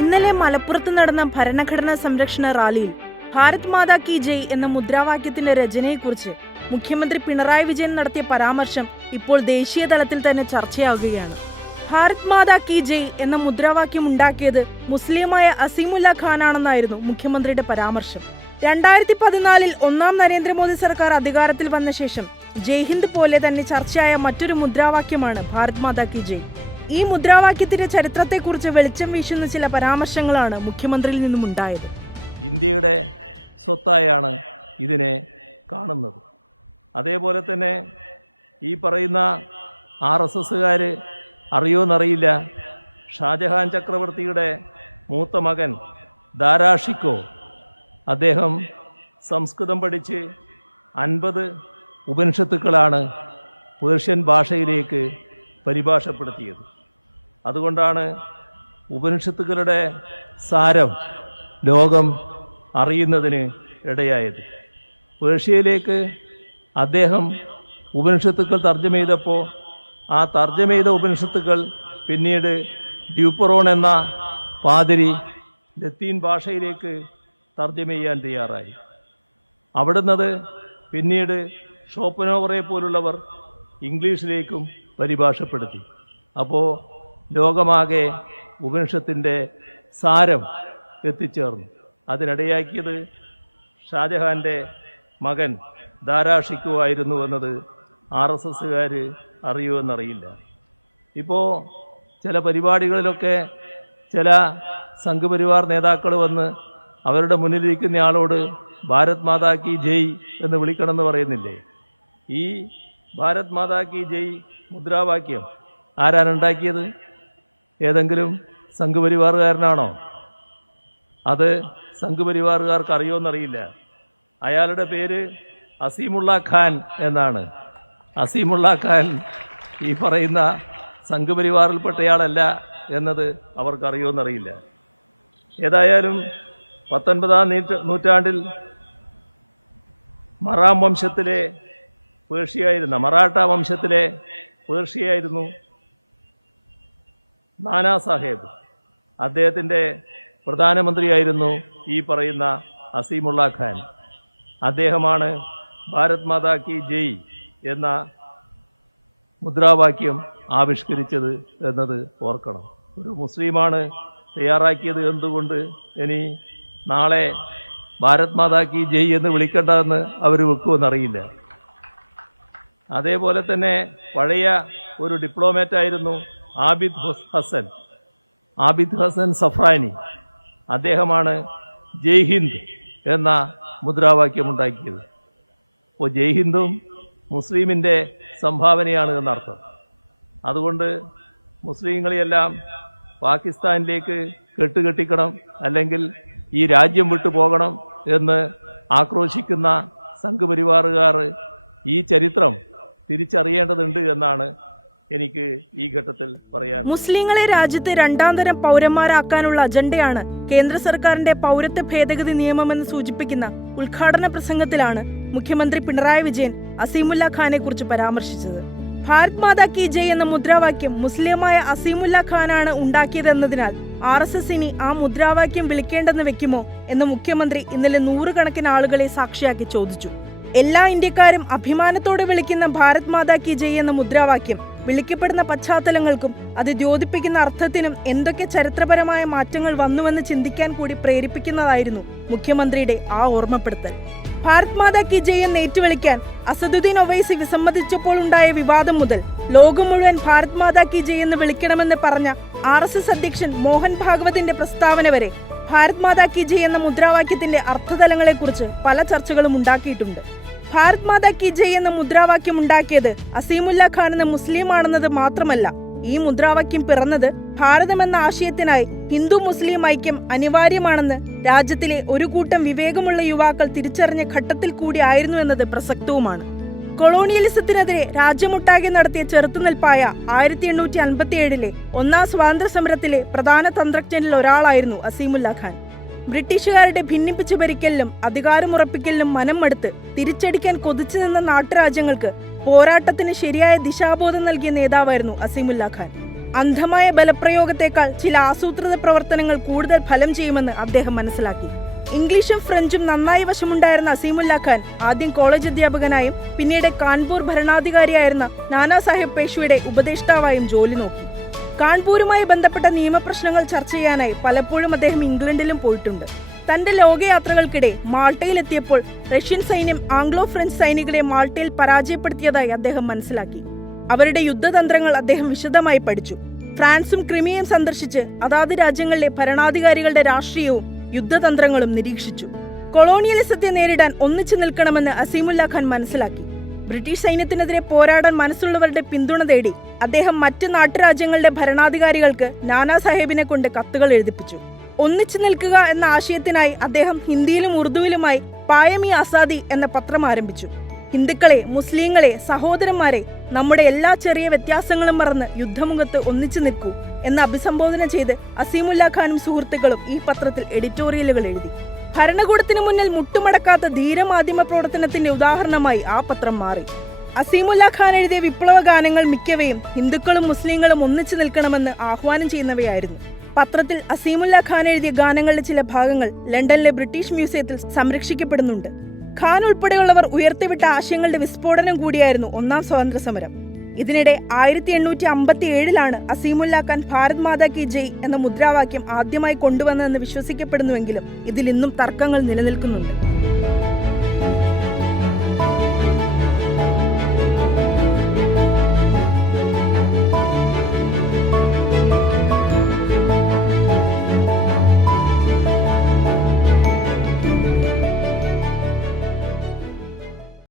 ഇന്നലെ മലപ്പുറത്ത് നടന്ന ഭരണഘടനാ സംരക്ഷണ റാലിയിൽ ഭാരത് മാതാ കി ജയ് എന്ന മുദ്രാവാക്യത്തിന്റെ രചനയെക്കുറിച്ച് മുഖ്യമന്ത്രി പിണറായി വിജയൻ നടത്തിയ പരാമർശം ഇപ്പോൾ ദേശീയ തലത്തിൽ തന്നെ ചർച്ചയാകുകയാണ്. ഭാരത് മാതാ കി ജയ് എന്ന മുദ്രാവാക്യം ഉണ്ടാക്കിയത് മുസ്ലിമായ അസീമുല്ല ഖാനാണെന്നായിരുന്നു മുഖ്യമന്ത്രിയുടെ പരാമർശം. 2014 ഒന്നാം നരേന്ദ്രമോദി സർക്കാർ അധികാരത്തിൽ വന്ന ശേഷം ജയ്ഹിന്ദ് പോലെ തന്നെ ചർച്ചയായ മറ്റൊരു മുദ്രാവാക്യമാണ് ഭാരത് മാതാ കി ജയ്. ഈ മുദ്രാവാക്യത്തിന്റെ ചരിത്രത്തെക്കുറിച്ച് വെളിച്ചം വീശുന്ന ചില പരാമർശങ്ങളാണ് മുഖ്യമന്ത്രിയിൽ നിന്നും ഉണ്ടായത്. ഇന്ത്യയുടെ സ്വത്തായാണ് ഇതിനെ കാണുന്നത്. അതേപോലെ തന്നെ ഈ പറയുന്ന RSSകാർ അറിയോന്നറിയില്ല, ഷാജഹാൻ ചക്രവർത്തിയുടെ മൂത്ത മകൻ ദാരാ ഷിക്കോ, അദ്ദേഹം സംസ്കൃതം പഠിച്ച് 50 ഉപനിഷത്തുക്കളാണ് പേർഷ്യൻ ഭാഷയിലേക്ക് പരിഭാഷപ്പെടുത്തിയത്. അതുകൊണ്ടാണ് ഉപനിഷത്തുക്കളുടെ സാരം ലോകം അറിയുന്നതിന് ഇടയായത്. പേർഷ്യയിലേക്ക് അദ്ദേഹം ഉപനിഷത്തുക്കൾ തർജ്ജമ ചെയ്തപ്പോൾ ആ തർജ്ജമ ചെയ്ത ഉപനിഷത്തുക്കൾ പിന്നീട് ഡ്യൂപ്പറോൺ എന്ന പാതിരി ലത്തീൻ ഭാഷയിലേക്ക് തർജ്ജമ ചെയ്യാൻ തയ്യാറായി. അവിടുന്നത് പിന്നീട് ഷോപ്പനോവറെ പോലുള്ളവർ ഇംഗ്ലീഷിലേക്കും പരിഭാഷപ്പെടുത്തി. അപ്പോൾ ലോകമാകെ ഉപനിഷത്തിൻ്റെ സാരം എത്തിച്ചേർന്നു. അതിനിടയാക്കിയത് ഷാജഹാൻ്റെ മകൻ ദാരാ ഷിക്കോ ആയിരുന്നു എന്നത് RSSകാർ അറിയുമെന്നറിയില്ല. ഇപ്പോൾ ചില പരിപാടികളിലൊക്കെ ചില സംഘപരിവാർ നേതാക്കൾ വന്ന് അവരുടെ മുന്നിലിരിക്കുന്ന ആളോട് ഭാരത് മാതാ കി ജയ് എന്ന് വിളിക്കണമെന്ന് പറയുന്നില്ലേ? ഈ ഭാരത് മാതാ കി ജയ് മുദ്രാവാക്യം ആരാണ് ഉണ്ടാക്കിയത്? ഏതെങ്കിലും സംഘപരിവാറുകാരനാണോ? അത് സംഘപരിവാറുകാർക്ക് അറിയുമെന്നറിയില്ല. അയാളുടെ പേര് അസീമുള്ള ഖാൻ എന്നാണ്. അസീമുള്ള ഖാൻ ഈ പറയുന്ന സംഘപരിവാറിൽപ്പെട്ടയാളല്ല എന്നത് അവർക്ക് അറിയുമെന്നറിയില്ല. ഏതായാലും 19-ാം നൂറ്റാണ്ടിൽ മറാം വംശത്തിലെ പേർഷ്യയായിരുന്ന മറാഠ വംശത്തിലെ പേർഷ്യയായിരുന്നു നാനാ സാഹേബ്. അദ്ദേഹത്തിൻ്റെ പ്രധാനമന്ത്രിയായിരുന്നു ഈ പറയുന്ന അസീമുള്ള ഖാൻ. അദ്ദേഹമാണ് ഭാരത് മാതാ കി ജയ് എന്ന മുദ്രാവാക്യം ആവിഷ്കരിച്ചത് എന്നത് ഓർക്കണം. ഒരു മുസ്ലിമാണ് തയ്യാറാക്കിയത് എന്തുകൊണ്ട് ഇനി നാളെ ഭാരത് മാതാ കി ജയ് എന്ന് വിളിക്കേണ്ടതെന്ന് അവർ വെക്കുമെന്നറിയില്ല. അതേപോലെ തന്നെ പഴയ ഒരു ഡിപ്ലോമാറ്റായിരുന്നു ആബിദ് ഹസൻ സഫ്രാനി. അദ്ദേഹമാണ് ജയ്ഹിന്ദ് എന്ന മുദ്രാവാക്യം ഉണ്ടാക്കിയത്. അപ്പോൾ ജയ്ഹിന്ദും മുസ്ലിമിൻ്റെ സംഭാവനയാണ് എന്നർത്ഥം. അതുകൊണ്ട് മുസ്ലിങ്ങളെയെല്ലാം പാകിസ്ഥാനിലേക്ക് കെട്ടുകെട്ടിക്കണം, അല്ലെങ്കിൽ ഈ രാജ്യം വിട്ടു പോകണം എന്ന് ആക്രോശിക്കുന്ന സംഘപരിവാറുകാർ ഈ ചരിത്രം തിരിച്ചറിയേണ്ടതുണ്ട് എന്നാണ് എനിക്ക് ഈ ഘട്ടത്തിൽ പറയാൻ. മുസ്ലിങ്ങളെ രാജ്യത്തെ രണ്ടാം തരം പൗരന്മാരാക്കാനുള്ള അജണ്ടയാണ് കേന്ദ്ര സർക്കാരിന്റെ പൗരത്വ ഭേദഗതി നിയമമെന്ന് സൂചിപ്പിക്കുന്ന ഉദ്ഘാടന പ്രസംഗത്തിലാണ് മുഖ്യമന്ത്രി പിണറായി വിജയൻ അസീമുല്ല ഖാനെ കുറിച്ച് പരാമർശിച്ചത്. ഭാരത് മാതാ കി ജയ് എന്ന മുദ്രാവാക്യം മുസ്ലിമായ അസീമുല്ല ഖാനാണ് ഉണ്ടാക്കിയതെന്നതിനാൽ RSS ഇനി ആ മുദ്രാവാക്യം വിളിക്കേണ്ടെന്ന് വെക്കുമോ എന്ന് മുഖ്യമന്ത്രി ഇന്നലെ 100 കണക്കിന് ആളുകളെ സാക്ഷിയാക്കി ചോദിച്ചു. എല്ലാ ഇന്ത്യക്കാരും അഭിമാനത്തോടെ വിളിക്കുന്ന ഭാരത് മാതാ കി ജയ് എന്ന മുദ്രാവാക്യം വിളിക്കപ്പെടുന്ന പശ്ചാത്തലങ്ങൾക്കും അത് ദ്യോതിപ്പിക്കുന്ന അർത്ഥത്തിനും എന്തൊക്കെ ചരിത്രപരമായ മാറ്റങ്ങൾ വന്നുവെന്ന് ചിന്തിക്കാൻ കൂടി പ്രേരിപ്പിക്കുന്നതായിരുന്നു മുഖ്യമന്ത്രിയുടെ ആ ഓർമ്മപ്പെടുത്തൽ. ഭാരത് മാതാ കി ജയ് എന്ന് ഏറ്റുവിളിക്കാൻ അസദുദ്ദീൻ ഒവൈസി വിസമ്മതിച്ചപ്പോൾ ഉണ്ടായ വിവാദം മുതൽ ലോകം മുഴുവൻ ഭാരത് മാതാ കി ജയ് എന്ന് വിളിക്കണമെന്ന് പറഞ്ഞ RSS അധ്യക്ഷൻ മോഹൻ ഭാഗവതിന്റെ പ്രസ്താവന വരെ ഭാരത് മാതാ കി ജയ് എന്ന മുദ്രാവാക്യത്തിന്റെ അർത്ഥതലങ്ങളെക്കുറിച്ച് പല ചർച്ചകളും ഉണ്ടാക്കിയിട്ടുണ്ട്. ഭാരത് മാതാ കി ജയ് എന്ന മുദ്രാവാക്യം ഉണ്ടാക്കിയത് അസീമുല്ല ഖാൻ എന്ന മുസ്ലിമാണെന്നത് മാത്രമല്ല, ഈ മുദ്രാവാക്യം പിറന്നത് ഭാരതമെന്ന ആശയത്തിനായി ഹിന്ദു മുസ്ലിം ഐക്യം അനിവാര്യമാണെന്ന് രാജ്യത്തിലെ ഒരു കൂട്ടം വിവേകമുള്ള യുവാക്കൾ തിരിച്ചറിഞ്ഞ ഘട്ടത്തിൽ കൂടി ആയിരുന്നു എന്നത് പ്രസക്തവുമാണ്. കൊളോണിയലിസത്തിനെതിരെ രാജ്യമൊട്ടാകെ നടത്തിയ ചെറുത്തുനിൽപ്പായ 1857 ഒന്നാം സ്വാതന്ത്ര്യ സമരത്തിലെ പ്രധാന തന്ത്രജ്ഞരിൽ ഒരാളായിരുന്നു അസീമുല്ല ഖാൻ. ബ്രിട്ടീഷുകാരുടെ ഭിന്നിപ്പിച്ചു ഭരിക്കലിലും അധികാരമുറപ്പിക്കലിലും മനം മടുത്ത് തിരിച്ചടിക്കാൻ കൊതിച്ചു നിന്ന നാട്ടുരാജ്യങ്ങൾക്ക് പോരാട്ടത്തിന് ശരിയായ ദിശാബോധം നൽകിയ നേതാവായിരുന്നു അസീമുല്ല ഖാൻ. അന്ധമായ ബലപ്രയോഗത്തെക്കാൾ ചില ആസൂത്രിത പ്രവർത്തനങ്ങൾ കൂടുതൽ ഫലം ചെയ്യുമെന്ന് അദ്ദേഹം മനസ്സിലാക്കി. ഇംഗ്ലീഷും ഫ്രഞ്ചും നന്നായി വശമുണ്ടായിരുന്ന അസീമുല്ല ഖാൻ ആദ്യം കോളേജ് അധ്യാപകനായും പിന്നീട് കാൺപൂർ ഭരണാധികാരിയായിരുന്ന നാനാ സാഹേബ് പേഷ്വയുടെ ഉപദേഷ്ടാവായും ജോലി നോക്കി. കാൺപൂരുമായി ബന്ധപ്പെട്ട നിയമപ്രശ്നങ്ങൾ ചർച്ച ചെയ്യാനായി പലപ്പോഴും അദ്ദേഹം ഇംഗ്ലണ്ടിലും പോയിട്ടുണ്ട്. തന്റെ ലോകയാത്രകൾക്കിടെ മാൾട്ടയിലെത്തിയപ്പോൾ റഷ്യൻ സൈന്യം ആംഗ്ലോ ഫ്രഞ്ച് സൈനികരെ മാൾട്ടയിൽ പരാജയപ്പെടുത്തിയതായി അദ്ദേഹം മനസ്സിലാക്കി. അവരുടെ യുദ്ധതന്ത്രങ്ങൾ അദ്ദേഹം വിശദമായി പഠിച്ചു. ഫ്രാൻസും ക്രിമിയയും സന്ദർശിച്ച് അതാത് രാജ്യങ്ങളിലെ ഭരണാധികാരികളുടെ രാഷ്ട്രീയവും യുദ്ധതന്ത്രങ്ങളും നിരീക്ഷിച്ചു. കൊളോണിയലിസത്തെ നേരിടാൻ ഒന്നിച്ചു നിൽക്കണമെന്ന് അസീമുല്ല ഖാൻ മനസ്സിലാക്കി. ബ്രിട്ടീഷ് സൈന്യത്തിനെതിരെ പോരാടാൻ മനസ്സുള്ളവരുടെ പിന്തുണ തേടി അദ്ദേഹം മറ്റ് നാട്ടുരാജ്യങ്ങളുടെ ഭരണാധികാരികൾക്ക് നാനാ സാഹേബിനെ കൊണ്ട് കത്തുകൾ എഴുതിപ്പിച്ചു. ഒന്നിച്ചു നിൽക്കുക എന്ന ആശയത്തിനായി അദ്ദേഹം ഹിന്ദിയിലും ഉറുദുവിലുമായി പായമി ആസാദി എന്ന പത്രം ആരംഭിച്ചു. ഹിന്ദുക്കളെ, മുസ്ലിങ്ങളെ, സഹോദരന്മാരെ, നമ്മുടെ എല്ലാ ചെറിയ വ്യത്യാസങ്ങളും മറന്ന് യുദ്ധമുഖത്ത് ഒന്നിച്ചു നിൽക്കൂ എന്ന് അഭിസംബോധന ചെയ്ത് അസീമുല്ല ഖാനും സുഹൃത്തുക്കളും ഈ പത്രത്തിൽ എഡിറ്റോറിയലുകൾ എഴുതി. ഭരണകൂടത്തിന് മുന്നിൽ മുട്ടുമടക്കാത്ത ധീരമാധ്യമ പ്രവർത്തനത്തിന്റെ ഉദാഹരണമായി ആ പത്രം മാറി. അസീമുല്ല ഖാൻ എഴുതിയ വിപ്ലവ ഗാനങ്ങൾ മിക്കവയും ഹിന്ദുക്കളും മുസ്ലിങ്ങളും ഒന്നിച്ചു നിൽക്കണമെന്ന് ആഹ്വാനം ചെയ്യുന്നവയായിരുന്നു. പത്രത്തിൽ അസീമുല്ല ഖാൻ എഴുതിയ ഗാനങ്ങളുടെ ചില ഭാഗങ്ങൾ ലണ്ടനിലെ ബ്രിട്ടീഷ് മ്യൂസിയത്തിൽ സംരക്ഷിക്കപ്പെടുന്നുണ്ട്. ഖാൻ ഉൾപ്പെടെയുള്ളവർ ഉയർത്തിവിട്ട ആശയങ്ങളുടെ വിസ്ഫോടനം കൂടിയായിരുന്നു ഒന്നാം സ്വാതന്ത്ര്യ സമരം. ഇതിനിടെ 1857 അസീമുല്ല ഖാൻ ഭാരത് മാതാ കി ജയ് എന്ന മുദ്രാവാക്യം ആദ്യമായി കൊണ്ടുവന്നതെന്ന് വിശ്വസിക്കപ്പെടുന്നുവെങ്കിലും ഇതിൽ ഇന്നും തർക്കങ്ങൾ നിലനിൽക്കുന്നുണ്ട്.